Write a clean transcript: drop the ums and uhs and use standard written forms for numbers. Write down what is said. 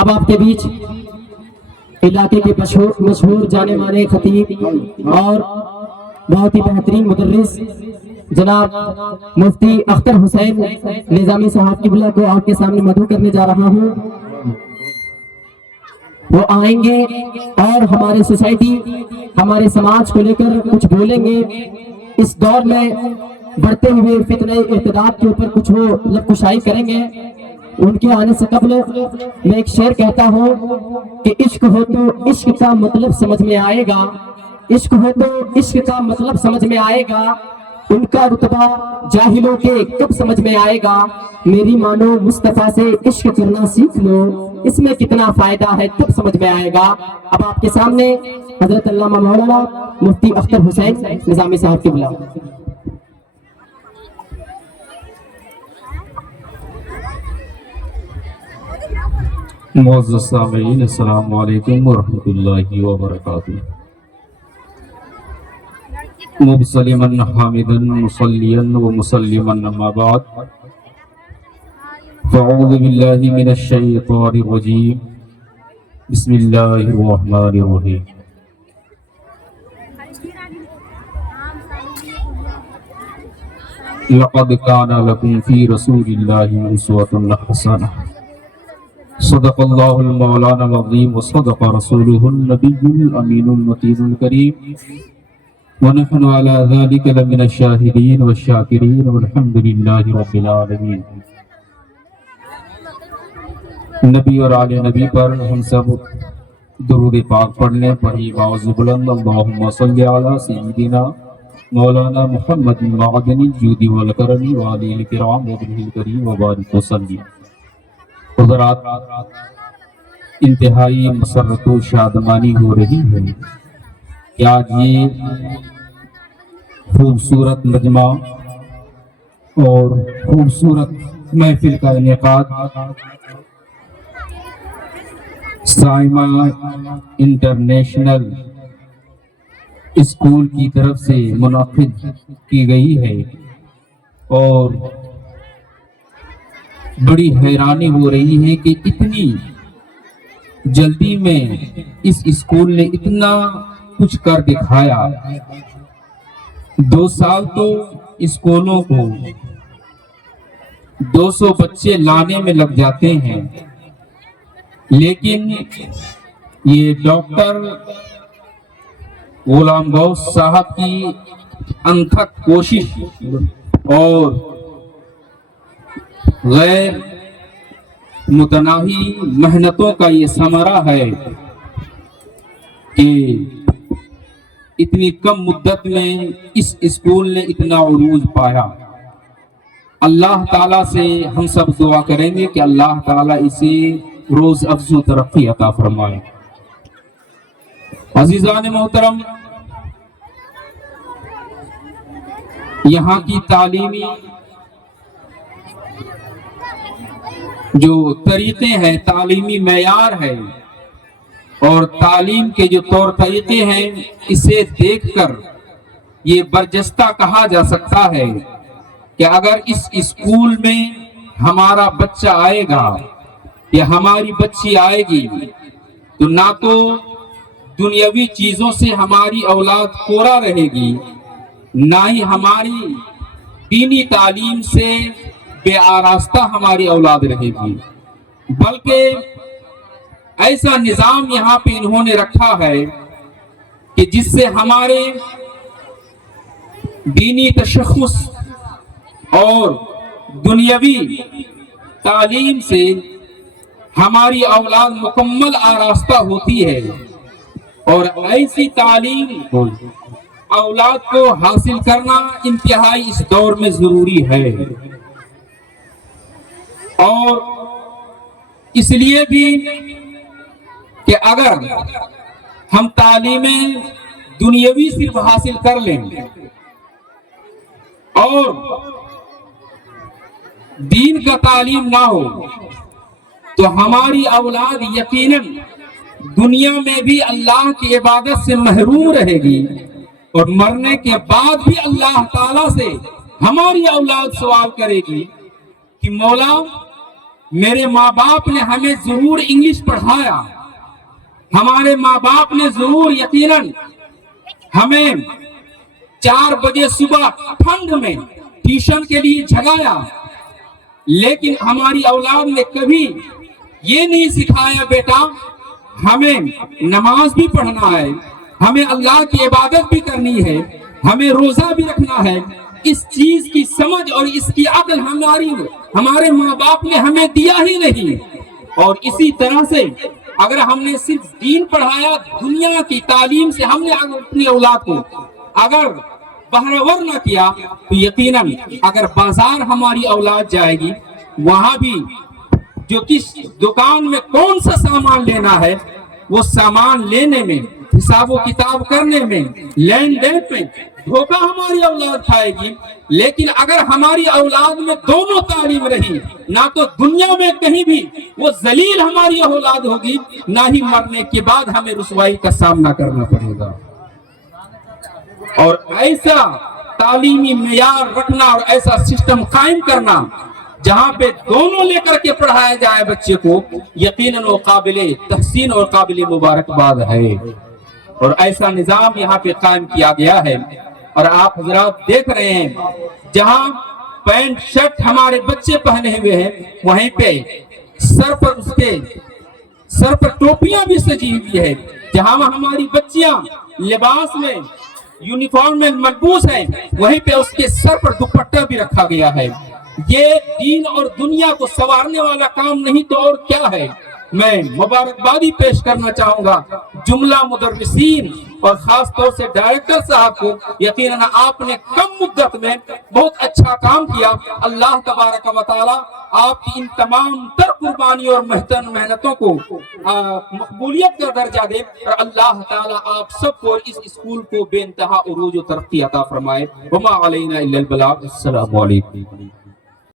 اب آپ کے بیچ علاقے کے مشہور جانے مانے خطیب اور بہت ہی بہترین مدرس جناب مفتی اختر حسین نظامی صاحب قبلہ کو آپ کے سامنے مدعو کرنے جا رہا ہوں. وہ آئیں گے اور ہمارے سوسائٹی ہمارے سماج کو لے کر کچھ بولیں گے. اس دور میں بڑھتے ہوئے فتنہ ارتداد کے اوپر کچھ وہ کشائی کریں گے. ان کے آنے سے قبل میں ایک شعر کہتا ہوں کہ عشق ہو تو عشق کا مطلب سمجھ میں آئے گا, عشق ہو تو عشق کا مطلب سمجھ میں آئے گا, ان کا رتبہ جاہلوں کے کب سمجھ میں آئے گا. میری مانو مصطفیٰ سے عشق کرنا سیکھ لو, اس میں کتنا فائدہ ہے تب سمجھ میں آئے گا. اب آپ کے سامنے حضرت علامہ مولانا مفتی اختر حسین نظامی صاحب قبلہ. معزز سامعین السلام علیکم ورحمۃ اللہ وبرکاتہ. مبسلما حامدا مصلیا ومسلما اما بعد فاعوذ باللہ من الشیطان الرجیم بسم اللہ الرحمن الرحیم. لقد کان لکم فی رسول اللہ اسوۃ حسنہ صدق اللہ المولانا العظیم وصدق رسولہ النبی الامین المتین الکریم ونحن على ذلك لمن الشاہدین والشاکرین والحمد للہ رب العالمین. نبی اور آل نبی پر ہم سب درود پاک پڑھ لیں. پڑھی باعث بلند اللہم صلی علی سیدنا مولانا محمد معدن الجود والکرم وآلہ الکرام وابنہ الکریم وبارک وسلم. حضرات, انتہائی مسرت و شادمانی ہو رہی ہے کہ آج یہ خوبصورت مجمع اور خوبصورت محفل کا انعقاد سائمہ انٹرنیشنل اسکول کی طرف سے منعقد کی گئی ہے. اور بڑی حیرانی ہو رہی ہے کہ اتنی جلدی میں اس اسکول نے اتنا کچھ کر دکھایا. 2 سال تو اسکولوں کو 200 بچے لانے میں لگ جاتے ہیں, لیکن یہ ڈاکٹر غلام غوث صاحب کی انتھک کوشش اور غیر متناہی محنتوں کا یہ ثمرہ ہے کہ اتنی کم مدت میں اس اسکول نے اتنا عروج پایا. اللہ تعالیٰ سے ہم سب دعا کریں گے کہ اللہ تعالیٰ اسے روز افزو ترقی عطا فرمائے. عزیزان محترم, یہاں کی تعلیمی جو طریقے ہیں, تعلیمی معیار ہے اور تعلیم کے جو طور طریقے ہیں, اسے دیکھ کر یہ برجستہ کہا جا سکتا ہے کہ اگر اس اسکول میں ہمارا بچہ آئے گا یا ہماری بچی آئے گی تو نہ تو دنیاوی چیزوں سے ہماری اولاد کورا رہے گی, نہ ہی ہماری دینی تعلیم سے بے آراستہ ہماری اولاد رہے گی, بلکہ ایسا نظام یہاں پہ انہوں نے رکھا ہے کہ جس سے ہمارے دینی تشخص اور دنیاوی تعلیم سے ہماری اولاد مکمل آراستہ ہوتی ہے. اور ایسی تعلیم اولاد کو حاصل کرنا انتہائی اس دور میں ضروری ہے. اور اس لیے بھی کہ اگر ہم تعلیمیں دنیاوی صرف حاصل کر لیں اور دین کا تعلیم نہ ہو تو ہماری اولاد یقیناً دنیا میں بھی اللہ کی عبادت سے محروم رہے گی, اور مرنے کے بعد بھی اللہ تعالیٰ سے ہماری اولاد سوال کرے گی کہ مولا میرے ماں باپ نے ہمیں ضرور انگلش پڑھایا، ہمارے ماں باپ نے ضرور یقیناً ہمیں 4 بجے صبح ٹھنڈ میں ٹیوشن کے لیے جگایا، لیکن ہماری اولاد نے کبھی یہ نہیں سکھایا بیٹا ہمیں نماز بھی پڑھنا ہے، ہمیں اللہ کی عبادت بھی کرنی ہے، ہمیں روزہ بھی رکھنا ہے۔ اس چیز کی سمجھ اور اس کی عقل ہمارے ماں باپ نے ہمیں دیا ہی نہیں۔ اور اسی طرح سے اگر ہم نے صرف دین پڑھایا، دنیا کی تعلیم سے ہم نے اپنی اولاد کو اگر بہرور نہ کیا، تو یقیناً اگر بازار ہماری اولاد جائے گی، وہاں بھی جو کس دکان میں کون سا سامان لینا ہے، وہ سامان لینے میں، حساب و کتاب کرنے میں، لین دین میں دھوکہ ہماری اولاد کھائے گی۔ لیکن اگر ہماری اولاد میں دونوں تعلیم رہی، نہ تو دنیا میں کہیں بھی وہ ذلیل ہماری اولاد ہوگی، نہ ہی مرنے کے بعد ہمیں رسوائی کا سامنا کرنا پڑے گا۔ اور ایسا تعلیمی معیار رکھنا اور ایسا سسٹم قائم کرنا جہاں پہ دونوں لے کر کے پڑھایا جائے بچے کو، یقیناً وہ قابل تحسین اور قابل مبارکباد ہے۔ اور ایسا نظام یہاں پہ قائم کیا گیا ہے۔ اور آپ حضرات دیکھ رہے ہیں جہاں پینٹ شرٹ ہمارے بچے پہنے ہوئے ہیں، وہیں پہ سر پر اس کے سر پر ٹوپیاں بھی سجی ہوئی ہے۔ جہاں ہماری بچیاں لباس میں یونیفارم میں ملبوس ہیں، وہیں پہ اس کے سر پر دوپٹہ بھی رکھا گیا ہے۔ یہ دین اور دنیا کو سنوارنے والا کام نہیں تو اور کیا ہے۔ میں مبارکبادی پیش کرنا چاہوں گا جملہ مدرسین اور خاص طور سے ڈائریکٹر صاحب کو۔ یقیناً آپ نے کم مدت میں بہت اچھا کام کیا۔ اللہ تبارک و تعالی آپ کی ان تمام تر قربانی اور محنتوں کو مقبولیت کا درجہ دے، اور اللہ تعالی آپ سب کو اس اسکول کو بے انتہا عروج و ترقی عطا فرمائے۔ وما علینا الا البلاغ۔ السلام علیکم۔